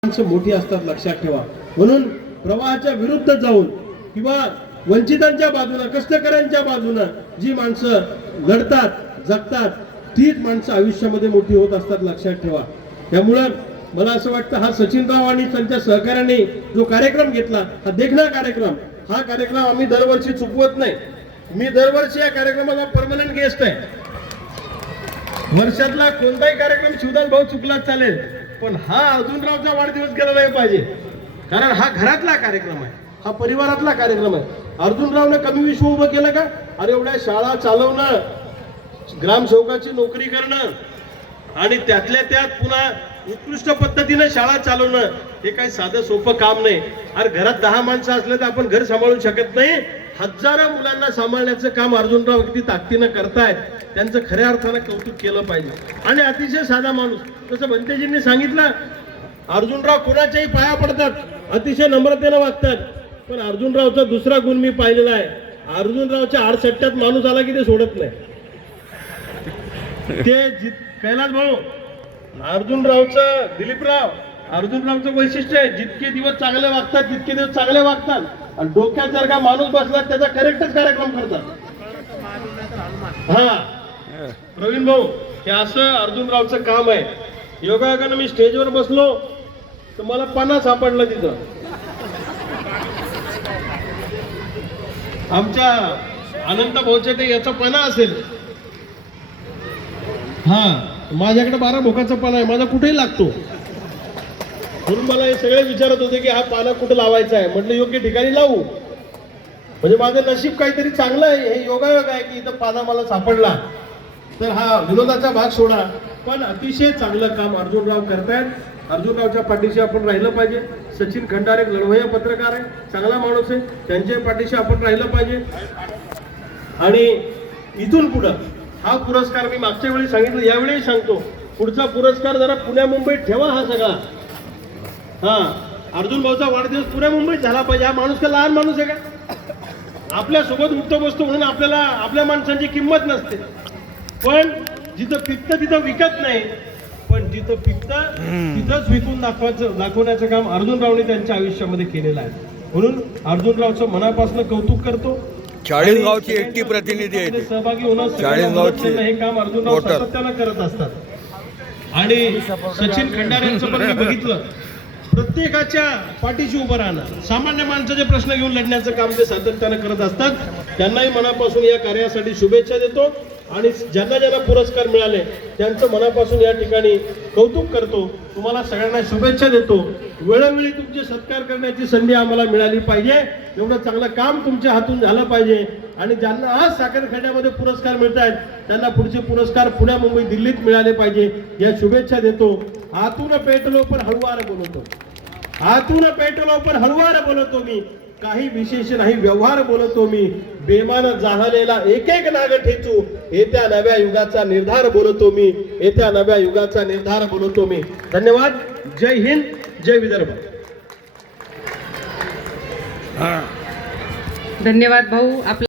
माणसं मोठी असतात, लक्षात ठेवा. म्हणून प्रवाहाच्या विरुद्ध जाऊन किंवा वंचितांच्या बाजूने, कष्टकऱ्यांच्या बाजूने जी माणसं लढतात, जगतात, तीच माणसं आयुष्यामध्ये मोठी होत असतात, लक्षात ठेवा. त्यामुळे मला असं वाटतं हा सचिनराव आणि त्यांच्या सहकार्याने जो कार्यक्रम घेतला, हा देखणा कार्यक्रम, हा कार्यक्रम आम्ही दरवर्षी चुकवत नाही. मी दरवर्षी या कार्यक्रमाला परमनंट गेस्ट आहे. वर्षातला कोणताही कार्यक्रम शिवदास भाऊ चुकलाच चालेल, पण हा अर्जुनरावचा वाढदिवस गेला नाही पाहिजे. कारण हा घरातला कार्यक्रम आहे, हा परिवारातला कार्यक्रम आहे. अर्जुनरावने कमी विश्व उभं केलं का? अरे एवढ्या शाळा चालवणं, ग्रामसेवकाची नोकरी करणं आणि त्यातल्या त्यात पुन्हा उत्कृष्ट पद्धतीने शाळा चालवणं, हे काही साधं सोपं काम नाही. अरे घरात 10 माणसं असले तर आपण घर सांभाळू शकत नाही. हजारो मुलांना सांभाळण्याचं काम अर्जुनराव किती ताकदीनं करतायत, त्यांचं खऱ्या अर्थानं कौतुक केलं पाहिजे. आणि अतिशय साधा माणूस, जसं भंतेजींनी सांगितलं, अर्जुनराव कोणाच्याही पाया पडतात, अतिशय नम्रतेनं वागतात. पण अर्जुनरावचा दुसरा गुण मी पाहिलेला आहे, अर्जुनरावच्या आडसट्ट्यात माणूस आला की ते सोडत नाही. ते कैलास भाऊ, अर्जुनरावचं, दिलीपराव, अर्जुनरावचं वैशिष्ट्य आहे, जितके दिवस चांगले वागतात तितके दिवस चांगले वागतात. आणि डोक्यात जर का माणूस बसला त्याचा करेक्टच कार्यक्रम करतात. हा प्रवीण भाऊ, हे असं अर्जुनरावचं काम आहे. योगायोगानं मी स्टेजवर बसलो तर मला पाना सापडलं तिथं. आमच्या अनंत भाऊच्या ते याचा पाना असेल. हा माझ्याकडे 12 भोकाचा पाना आहे, माझा कुठेही लागतो. म्हणून मला हे सगळे विचारत होते की हा पाना कुठे लावायचा आहे. म्हटलं योग्य ठिकाणी लावू, म्हणजे माझं नशीब काहीतरी चांगलं आहे. हे योगायोग आहे की इथं पाना मला सापडला. तर हा विनोदाचा भाग सोडा, पण अतिशय चांगलं काम अर्जुनराव करतायत. अर्जुनरावच्या पाठीशी आपण राहिलं पाहिजे. सचिन खंडारे लढवय्या पत्रकार आहे, चांगला माणूस आहे, त्यांच्या पाठीशी आपण राहिलं पाहिजे. आणि इथून पुढं हा पुरस्कार मी मागच्या वेळी सांगितलं, यावेळी सांगतो, पुढचा पुरस्कार जरा पुण्या मुंबईत ठेवा. हा सगळा हा अर्जुन भाऊचा वाढदिवस पुण्या मुंबईत झाला पाहिजे. हा माणूस का लहान माणूस आहे का? आपल्या सोबत उठतो बसतो म्हणून आपल्याला आपल्या माणसांची किंमत नसते. पण जिथं पिकतं तिथं विकत नाही, पण जिथं पिकतं तिथंच विकून दाखवण्याचं काम अर्जुनरावने त्यांच्या आयुष्यामध्ये केलेलं आहे. म्हणून अर्जुनरावचं मनापासून कौतुक करतो. चाळीसगावची एकटी प्रतिनिधी आहे, सहभागी होणं हे काम अर्जुनराव सातत्यानं करत असतात. आणि सचिन खंडारे यांचं पण मी बघितलं, प्रत्येकाच्या पाठीशी उभं राहणं, सामान्य माणसाचे प्रश्न घेऊन लढण्याचं काम ते सातत्यानं करत असतात. त्यांनाही मनापासून या कार्यासाठी शुभेच्छा देतो. आणि ज्यांना ज्यांना पुरस्कार मिळाले त्यांचं मनापासून या ठिकाणी कौतुक करतो. तुम्हाला सगळ्यांना शुभेच्छा देतो. वेळोवेळी तुमचे सत्कार करण्याची संधी आम्हाला मिळाली पाहिजे. एवढं चांगलं काम तुमच्या हातून झालं पाहिजे. आणि ज्यांना आज साखरखड्यामध्ये पुरस्कार मिळत आहेत त्यांना पुढचे पुरस्कार पुण्या मुंबई दिल्लीत मिळाले पाहिजे, या शुभेच्छा देतो. आतून पेटलो पण हळुवार बोलतो, आतून पेटलो पण हळुवार बोलतो मी, काही विशेष नाही व्यवहार बोलतो मी, बेमान जाहलेला एक एक नाग ठेचू, येत्या नव्या युगाचा निर्धार बोलतो मी, येत्या नव्या युगाचा निर्धार बोलतो मी. धन्यवाद. जय हिंद, जय विदर्भ. धन्यवाद भाऊ.